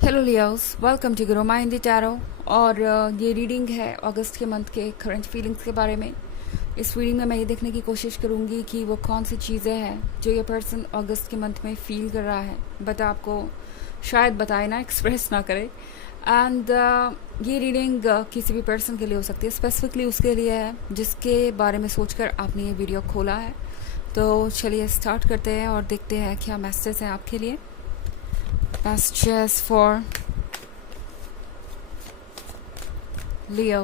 Hello Leos, welcome to Guru mind tarot. और ये reading है अगस्त के मंथ के करंट फीलिंग्स के बारे में। इस रीडिंग में मैं ये देखने की कोशिश करूँगी कि वो कौन सी चीज़ें हैं जो ये पर्सन अगस्त के मंथ में फील कर रहा है, बट आपको शायद बताए ना, एक्सप्रेस ना करे। एंड ये रीडिंग किसी भी पर्सन के लिए हो सकती है, स्पेसिफिकली उसके लिए है जिसके बारे में सोचकर आपने ये वीडियो खोला है। तो चलिए स्टार्ट करते हैं और देखते हैं क्या मैसेज है आपके लिए। Messages for Leo.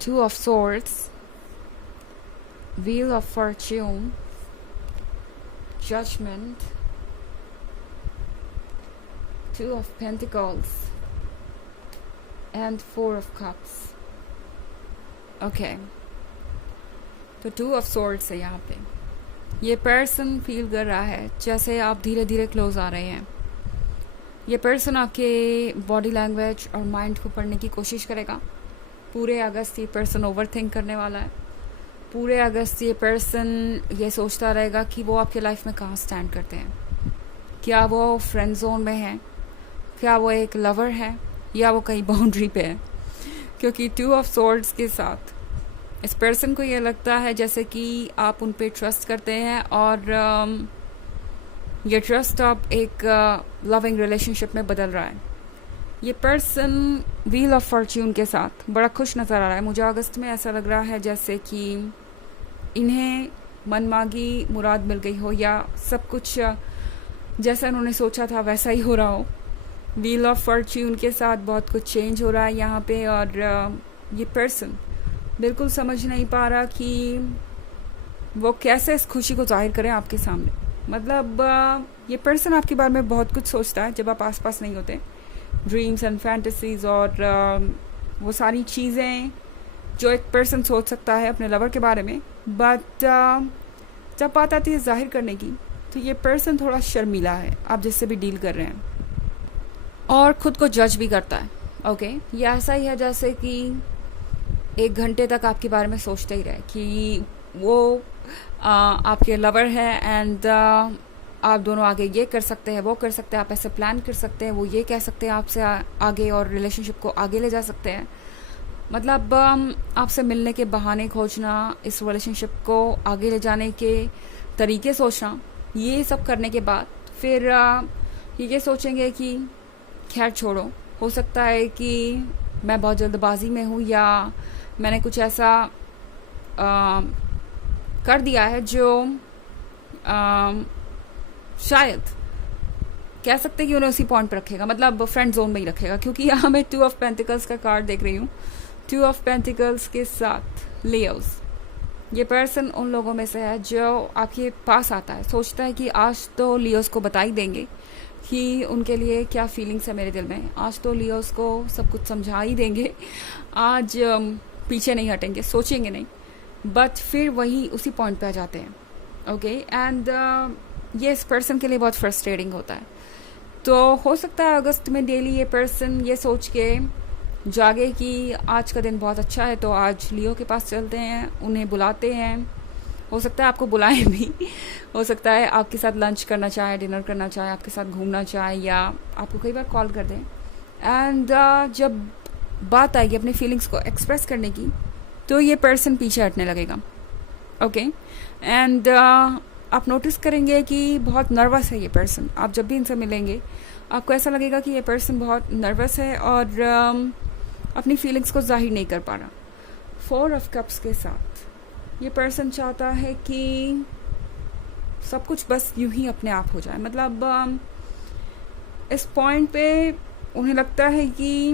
Two of Swords, Wheel of Fortune, Judgment, Two of Pentacles, and Four of Cups. Okay. तो टू ऑफ सॉर्ड्स है यहाँ पे। ये पर्सन फील कर रहा है जैसे आप धीरे धीरे क्लोज आ रहे हैं। ये पर्सन आपके बॉडी लैंग्वेज और माइंड को पढ़ने की कोशिश करेगा। पूरे अगस्त ये पर्सन ओवर थिंक करने वाला है। पूरे अगस्त ये पर्सन ये सोचता रहेगा कि वो आपके लाइफ में कहाँ स्टैंड करते हैं। क्या वो फ्रेंड जोन में है, क्या वो एक लवर है, या वो कहीं बाउंड्री पे है। क्योंकि टू ऑफ सॉर्ड्स के साथ इस पर्सन को ये लगता है जैसे कि आप उन पे ट्रस्ट करते हैं और ये ट्रस्ट आप एक लविंग रिलेशनशिप में बदल रहा है। ये पर्सन व्हील ऑफ फॉर्च्यून के साथ बड़ा खुश नज़र आ रहा है। मुझे अगस्त में ऐसा लग रहा है जैसे कि इन्हें मनमांगी मुराद मिल गई हो, या सब कुछ जैसा उन्होंने सोचा था वैसा ही हो रहा हो। व्हील ऑफ फॉर्च्यून के साथ बहुत कुछ चेंज हो रहा है यहाँ पे, और ये पर्सन बिल्कुल समझ नहीं पा रहा कि वो कैसे इस खुशी को जाहिर करें आपके सामने। मतलब ये पर्सन आपके बारे में बहुत कुछ सोचता है जब आप आसपास नहीं होते। ड्रीम्स एंड फैंटेसीज और वो सारी चीज़ें जो एक पर्सन सोच सकता है अपने लवर के बारे में, बट जब बात आती है जाहिर करने की तो ये पर्सन थोड़ा शर्मीला है आप जिससे भी डील कर रहे हैं, और ख़ुद को जज भी करता है। ओके, ये ऐसा ही है जैसे कि 1 घंटे तक आपके बारे में सोचते ही रहे कि वो आपके लवर है एंड आप दोनों आगे ये कर सकते हैं, वो कर सकते हैं, आप ऐसे प्लान कर सकते हैं, वो ये कह सकते हैं आपसे आगे, और रिलेशनशिप को आगे ले जा सकते हैं। मतलब आपसे मिलने के बहाने खोजना, इस रिलेशनशिप को आगे ले जाने के तरीके सोचना, ये सब करने के बाद फिर ये सोचेंगे कि खैर छोड़ो, हो सकता है कि मैं बहुत जल्दबाजी में हूँ, या मैंने कुछ ऐसा कर दिया है जो शायद कह सकते हैं कि उन्हें उसी पॉइंट पर रखेगा, मतलब फ्रेंड जोन में ही रखेगा। क्योंकि यहाँ मैं 2 ऑफ पेंटिकल्स का कार्ड देख रही हूँ। 2 ऑफ पेंटिकल्स के साथ लियोस, ये पर्सन उन लोगों में से है जो आपके पास आता है, सोचता है कि आज तो लियोस को बता ही देंगे कि उनके लिए क्या फीलिंग्स है मेरे दिल में, आज तो लियोस को सब कुछ समझा ही देंगे, आज पीछे नहीं हटेंगे, सोचेंगे नहीं, बट फिर वही उसी पॉइंट पे आ जाते हैं। ओके, एंड ये इस पर्सन के लिए बहुत फ्रस्ट्रेटिंग होता है। तो हो सकता है अगस्त में डेली ये पर्सन ये सोच के जागे कि आज का दिन बहुत अच्छा है, तो आज लियो के पास चलते हैं, उन्हें बुलाते हैं। हो सकता है आपको बुलाएं भी, हो सकता है आपके साथ लंच करना चाहे, डिनर करना चाहे, आपके साथ घूमना चाहे, या आपको कई बार कॉल कर दें। एंड जब बात आएगी अपने फीलिंग्स को एक्सप्रेस करने की, तो ये पर्सन पीछे हटने लगेगा। ओके, एंड आप नोटिस करेंगे कि बहुत नर्वस है ये पर्सन। आप जब भी इनसे मिलेंगे आपको ऐसा लगेगा कि ये पर्सन बहुत नर्वस है और अपनी फीलिंग्स को जाहिर नहीं कर पा रहा। 4 ऑफ कप्स के साथ ये पर्सन चाहता है कि सब कुछ बस यूं ही अपने आप हो जाए। मतलब इस पॉइंट पे उन्हें लगता है कि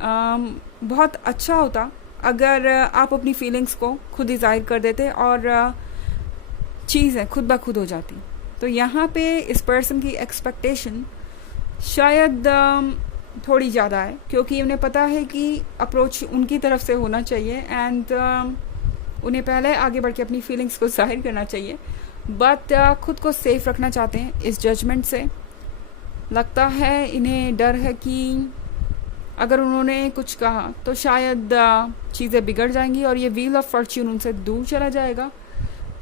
बहुत अच्छा होता अगर आप अपनी फीलिंग्स को खुद ही जाहिर कर देते और चीज़ें खुद ब खुद हो जाती। तो यहाँ पे इस पर्सन की एक्सपेक्टेशन शायद थोड़ी ज़्यादा है, क्योंकि उन्हें पता है कि अप्रोच उनकी तरफ से होना चाहिए एंड उन्हें पहले आगे बढ़ के अपनी फीलिंग्स को जाहिर करना चाहिए, बट खुद को सेफ रखना चाहते हैं इस जजमेंट से। लगता है इन्हें डर है कि अगर उन्होंने कुछ कहा तो शायद चीज़ें बिगड़ जाएंगी और ये व्हील ऑफ फॉर्च्यून उनसे दूर चला जाएगा।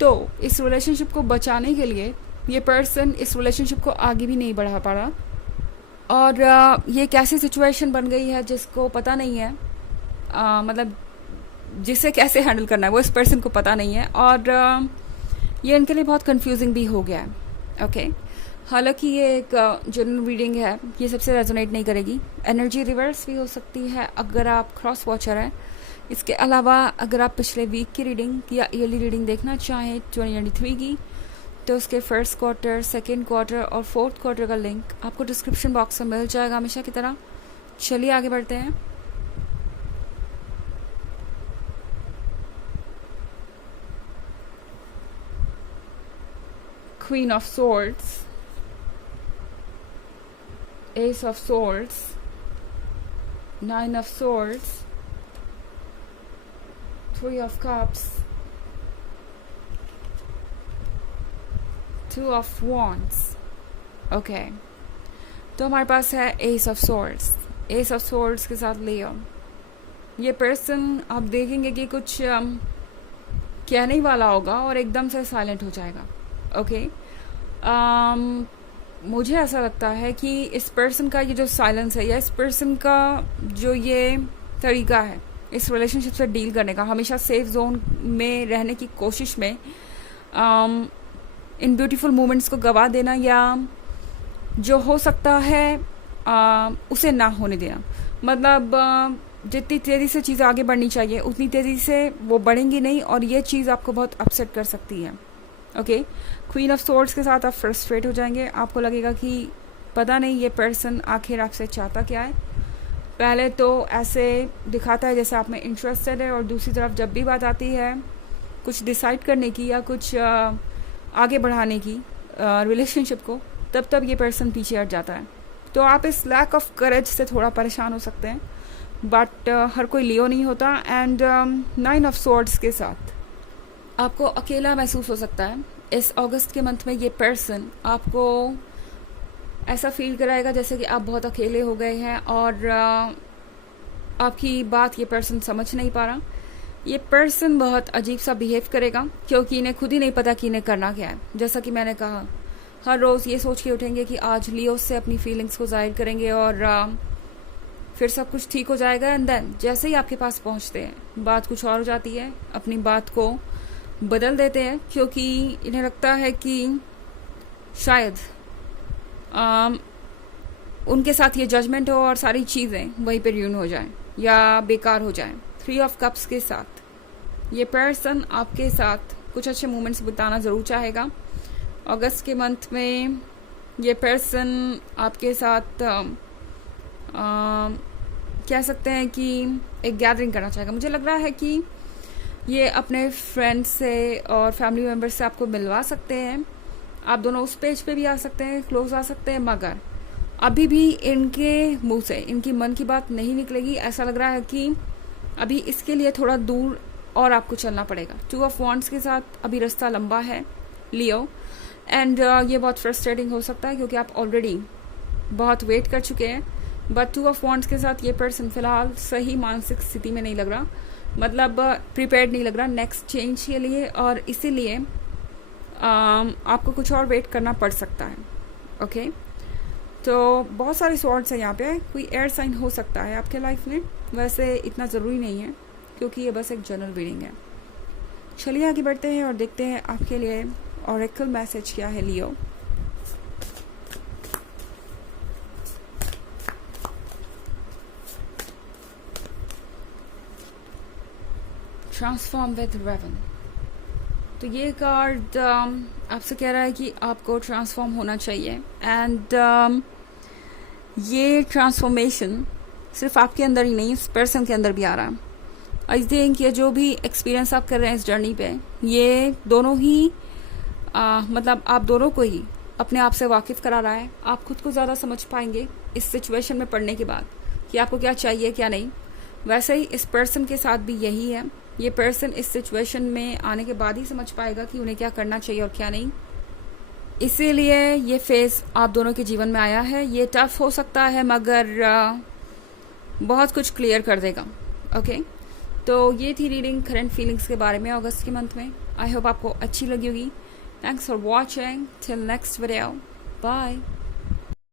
तो इस रिलेशनशिप को बचाने के लिए ये पर्सन इस रिलेशनशिप को आगे भी नहीं बढ़ा पा रहा, और ये कैसी सिचुएशन बन गई है जिसको पता नहीं है, मतलब जिसे कैसे हैंडल करना है वो इस पर्सन को पता नहीं है, और ये इनके लिए बहुत कंफ्यूजिंग भी हो गया है। ओके, हालांकि ये एक जनरल रीडिंग है, ये सबसे रेजोनेट नहीं करेगी। एनर्जी रिवर्स भी हो सकती है अगर आप क्रॉस वॉचर हैं। इसके अलावा अगर आप पिछले वीक की रीडिंग या ईयरली रीडिंग देखना चाहें 2023 की, तो उसके फर्स्ट क्वार्टर, सेकेंड क्वार्टर और फोर्थ क्वार्टर का लिंक आपको डिस्क्रिप्शन बॉक्स में मिल जाएगा हमेशा की तरह। चलिए आगे बढ़ते हैं। Queen of Swords, Ace of Swords, Nine of Swords, Three of Cups, Two of Wands. Okay, तो हमारे पास है Ace of Swords। Ace of Swords के साथ लियो। ये पर्सन आप देखेंगे कि कुछ कहने ही वाला होगा और एकदम से साइलेंट हो जाएगा। ओके, मुझे ऐसा लगता है कि इस पर्सन का ये जो साइलेंस है या इस पर्सन का जो ये तरीका है इस रिलेशनशिप से डील करने का, हमेशा सेफ जोन में रहने की कोशिश में इन ब्यूटीफुल मोमेंट्स को गवा देना या जो हो सकता है उसे ना होने देना। मतलब जितनी तेज़ी से चीज़ें आगे बढ़नी चाहिए उतनी तेज़ी से वो बढ़ेंगी नहीं, और ये चीज़ आपको बहुत अपसेट कर सकती है। ओके, क्वीन ऑफ सोर्ड्स के साथ आप फ्रस्ट्रेट हो जाएंगे। आपको लगेगा कि पता नहीं ये पर्सन आखिर आपसे चाहता क्या है। पहले तो ऐसे दिखाता है जैसे आप में इंटरेस्टेड है, और दूसरी तरफ जब भी बात आती है कुछ डिसाइड करने की या कुछ आगे बढ़ाने की रिलेशनशिप को, तब ये पर्सन पीछे हट जाता है। तो आप इस लैक ऑफ करेज से थोड़ा परेशान हो सकते हैं, बट हर कोई लियो नहीं होता। एंड 9 ऑफ सोर्ड्स के साथ आपको अकेला महसूस हो सकता है। इस अगस्त के मंथ में ये पर्सन आपको ऐसा फील कराएगा जैसे कि आप बहुत अकेले हो गए हैं और आपकी बात ये पर्सन समझ नहीं पा रहा। ये पर्सन बहुत अजीब सा बिहेव करेगा क्योंकि इन्हें खुद ही नहीं पता कि इन्हें करना क्या है। जैसा कि मैंने कहा, हर रोज़ ये सोच के उठेंगे कि आज लियो से अपनी फीलिंग्स को जाहिर करेंगे और फिर सब कुछ ठीक हो जाएगा। एंड देन जैसे ही आपके पास पहुंचते हैं बात कुछ और हो जाती है, अपनी बात को बदल देते हैं क्योंकि इन्हें लगता है कि शायद उनके साथ ये जजमेंट हो और सारी चीज़ें वहीं पे र्यून हो जाएं या बेकार हो जाएं। 3 ऑफ कप्स के साथ ये पर्सन आपके साथ कुछ अच्छे मोमेंट्स बिताना ज़रूर चाहेगा। अगस्त के मंथ में ये पर्सन आपके साथ कह सकते हैं कि एक गैदरिंग करना चाहेगा। मुझे लग रहा है कि ये अपने फ्रेंड्स से और फैमिली मेम्बर्स से आपको मिलवा सकते हैं। आप दोनों उस पेज पे भी आ सकते हैं, क्लोज आ सकते हैं, मगर अभी भी इनके मुंह से इनकी मन की बात नहीं निकलेगी। ऐसा लग रहा है कि अभी इसके लिए थोड़ा दूर और आपको चलना पड़ेगा। 2 ऑफ वॉन्ड्स के साथ अभी रास्ता लंबा है लियो, एंड ये बहुत फ्रस्ट्रेटिंग हो सकता है क्योंकि आप ऑलरेडी बहुत वेट कर चुके हैं। बट 2 ऑफ वॉन्ड्स के साथ ये पर्सन फिलहाल सही मानसिक स्थिति में नहीं लग रहा, मतलब प्रिपेयर्ड नहीं लग रहा नेक्स्ट चेंज के लिए, और इसीलिए आपको कुछ और वेट करना पड़ सकता है। ओके, तो बहुत सारे सॉर्ट्स हैं यहाँ पे। कोई एयर साइन हो सकता है आपके लाइफ में, वैसे इतना ज़रूरी नहीं है क्योंकि ये बस एक जनरल रीडिंग है। चलिए आगे बढ़ते हैं और देखते हैं आपके लिए ऑरेकल मैसेज क्या है लियो। Transform with Raven. तो ये कार्ड आपसे कह रहा है कि आपको ट्रांसफॉर्म होना चाहिए, एंड ये ट्रांसफॉर्मेशन सिर्फ आपके अंदर ही नहीं, इस पर्सन के अंदर भी आ रहा है। आई थिंक ये जो भी एक्सपीरियंस आप कर रहे हैं इस जर्नी पे, ये दोनों ही मतलब आप दोनों को ही अपने आप से वाकिफ़ करा रहा है। आप खुद को ज़्यादा समझ पाएंगे इस सिचुएशन में पड़ने के बाद कि आपको क्या चाहिए क्या नहीं। वैसे ही इस पर्सन के साथ भी यही है। ये पर्सन इस सिचुएशन में आने के बाद ही समझ पाएगा कि उन्हें क्या करना चाहिए और क्या नहीं। इसीलिए ये फेज़ आप दोनों के जीवन में आया है। ये टफ हो सकता है, मगर बहुत कुछ क्लियर कर देगा। ओके, तो ये थी रीडिंग करंट फीलिंग्स के बारे में अगस्त के मंथ में। आई होप आपको अच्छी लगी होगी। Thanks for watching, till next video, bye.